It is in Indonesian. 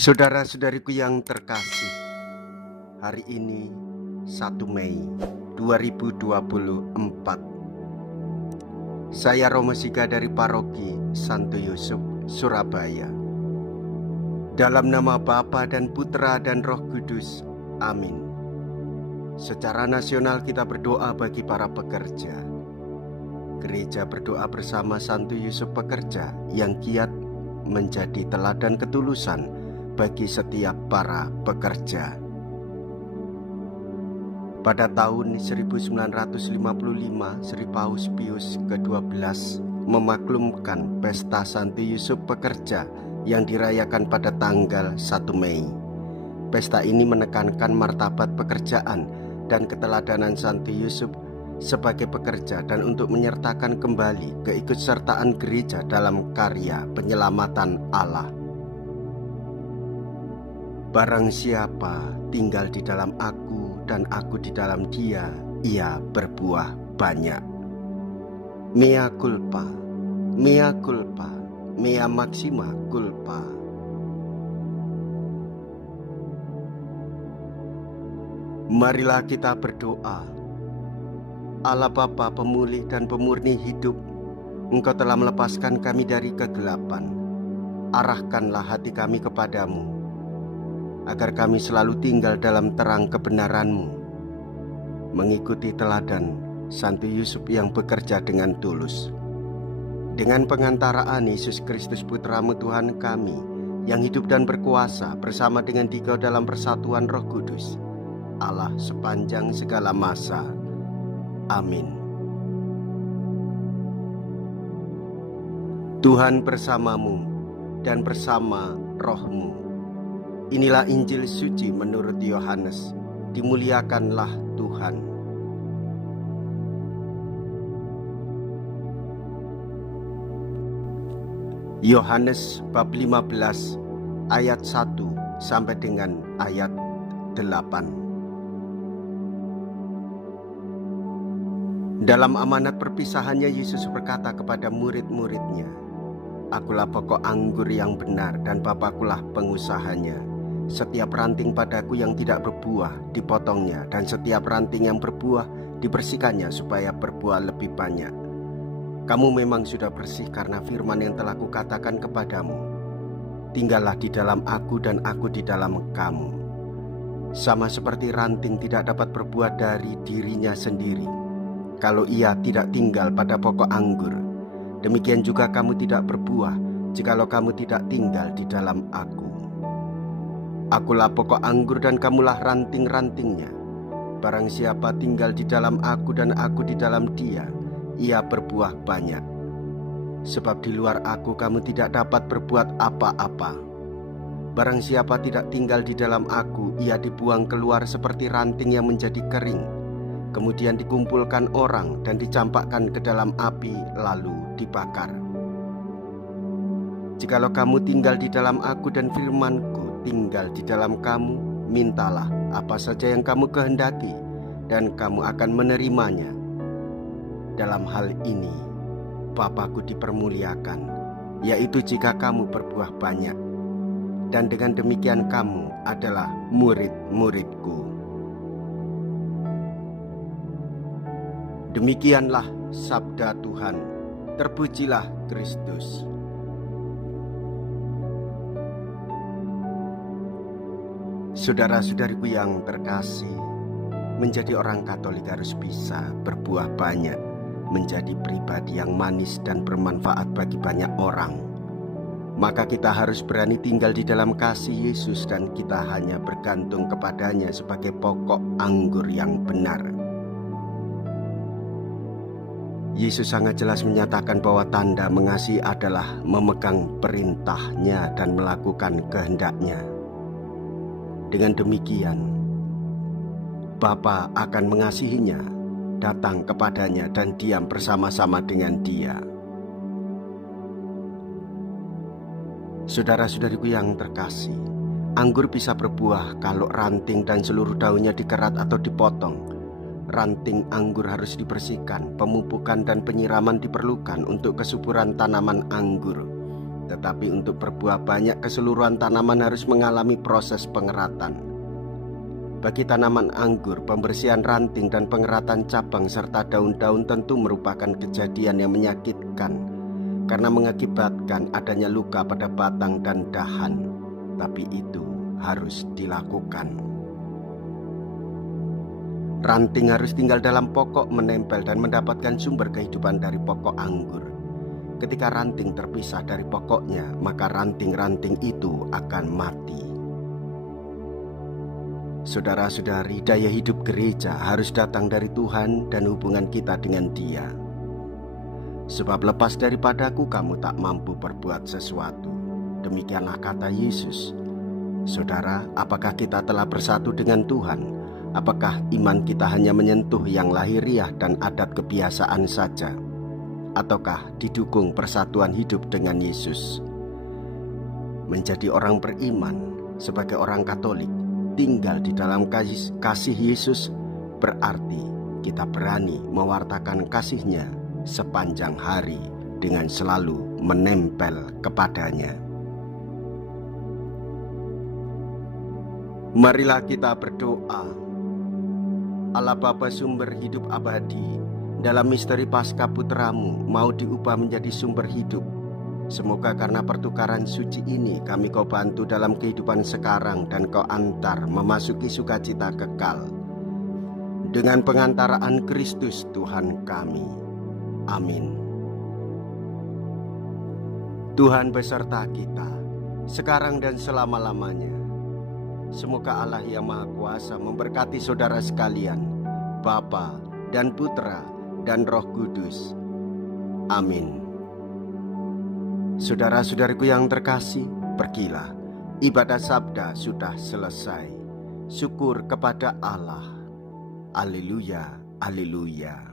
Saudara-saudariku yang terkasih, hari ini 1 Mei 2024. Saya Romo Siga dari Paroki Santo Yusuf, Surabaya. Dalam nama Bapa dan Putra dan Roh Kudus, amin. Secara nasional kita berdoa bagi para pekerja. Gereja berdoa bersama Santo Yusuf Pekerja yang giat menjadi teladan ketulusan bagi setiap para pekerja. Pada tahun 1955, Sri Paus Pius ke-12 memaklumkan Pesta Santo Yusuf Pekerja yang dirayakan pada tanggal 1 Mei. Pesta ini menekankan martabat pekerjaan dan keteladanan Santo Yusuf sebagai pekerja dan untuk menyertakan kembali keikutsertaan gereja dalam karya penyelamatan Allah. Barang siapa tinggal di dalam aku dan aku di dalam dia, ia berbuah banyak. Mea culpa, mea culpa, mea maxima culpa. Marilah kita berdoa. Allah Bapa pemulih dan pemurni hidup, Engkau telah melepaskan kami dari kegelapan. Arahkanlah hati kami kepadamu, agar kami selalu tinggal dalam terang kebenaran-Mu, mengikuti teladan Santo Yusuf yang bekerja dengan tulus. Dengan pengantaraan Yesus Kristus Putra-Mu Tuhan kami, yang hidup dan berkuasa bersama dengan Dikau dalam persatuan Roh Kudus, Allah sepanjang segala masa. Amin. Tuhan bersamamu dan bersama rohmu. Inilah Injil suci menurut Yohanes. Dimuliakanlah Tuhan. Yohanes bab 15 ayat 1 sampai dengan ayat 8. Dalam amanat perpisahannya, Yesus berkata kepada murid-muridnya, "Akulah pokok anggur yang benar dan Bapakulah pengusahanya. Setiap ranting padaku yang tidak berbuah dipotongnya, dan setiap ranting yang berbuah dibersihkannya supaya berbuah lebih banyak. Kamu memang sudah bersih karena firman yang telah kukatakan kepadamu. Tinggallah di dalam aku dan aku di dalam kamu. Sama seperti ranting tidak dapat berbuah dari dirinya sendiri kalau ia tidak tinggal pada pokok anggur, demikian juga kamu tidak berbuah jikalau kamu tidak tinggal di dalam aku. Akulah pokok anggur dan kamulah ranting-rantingnya. Barang siapa tinggal di dalam aku dan aku di dalam dia, ia berbuah banyak. Sebab di luar aku kamu tidak dapat berbuat apa-apa. Barang siapa tidak tinggal di dalam aku, ia dibuang keluar seperti ranting yang menjadi kering, kemudian dikumpulkan orang dan dicampakkan ke dalam api lalu dibakar. Jikalau kamu tinggal di dalam aku dan firman-Ku tinggal di dalam kamu, mintalah apa saja yang kamu kehendaki dan kamu akan menerimanya. Dalam hal ini Bapa-Ku dipermuliakan, yaitu jika kamu berbuah banyak, dan dengan demikian kamu adalah murid-murid-Ku." Demikianlah sabda Tuhan. Terpujilah Kristus. Saudara-saudariku yang terkasih, menjadi orang Katolik harus bisa berbuah banyak, menjadi pribadi yang manis dan bermanfaat bagi banyak orang. Maka kita harus berani tinggal di dalam kasih Yesus dan kita hanya bergantung kepadanya sebagai pokok anggur yang benar. Yesus sangat jelas menyatakan bahwa tanda mengasihi adalah memegang perintahnya dan melakukan kehendaknya. Dengan demikian, Bapa akan mengasihinya, datang kepadanya dan diam bersama-sama dengan dia. Saudara-saudariku yang terkasih, anggur bisa berbuah kalau ranting dan seluruh daunnya dikerat atau dipotong. Ranting anggur harus dibersihkan, pemupukan dan penyiraman diperlukan untuk kesuburan tanaman anggur. Tetapi untuk berbuah banyak, keseluruhan tanaman harus mengalami proses pengeratan. Bagi tanaman anggur, pembersihan ranting dan pengeratan cabang serta daun-daun tentu merupakan kejadian yang menyakitkan karena mengakibatkan adanya luka pada batang dan dahan. Tapi itu harus dilakukan. Ranting harus tinggal dalam pokok, menempel dan mendapatkan sumber kehidupan dari pokok anggur. Ketika ranting terpisah dari pokoknya, maka ranting-ranting itu akan mati. Saudara-saudari, daya hidup gereja harus datang dari Tuhan dan hubungan kita dengan Dia. Sebab lepas daripadaku kamu tak mampu berbuat sesuatu. Demikianlah kata Yesus. Saudara, apakah kita telah bersatu dengan Tuhan? Apakah iman kita hanya menyentuh yang lahiriah dan adat kebiasaan saja? Ataukah didukung persatuan hidup dengan Yesus? Menjadi orang beriman sebagai orang Katolik, tinggal di dalam kasih Yesus, berarti kita berani mewartakan kasih-Nya sepanjang hari dengan selalu menempel kepadanya. Marilah kita berdoa. Allah Bapa sumber hidup abadi, dalam misteri Paskah Putra-Mu mau diubah menjadi sumber hidup. Semoga karena pertukaran suci ini kami Kau bantu dalam kehidupan sekarang dan Kau antar memasuki sukacita kekal. Dengan pengantaraan Kristus Tuhan kami. Amin. Tuhan beserta kita, sekarang dan selama-lamanya. Semoga Allah yang Maha Kuasa memberkati saudara sekalian, Bapa dan Putra dan Roh Kudus. Amin. Saudara-saudariku yang terkasih, pergilah. Ibadah sabda sudah selesai. Syukur kepada Allah. Haleluya, haleluya.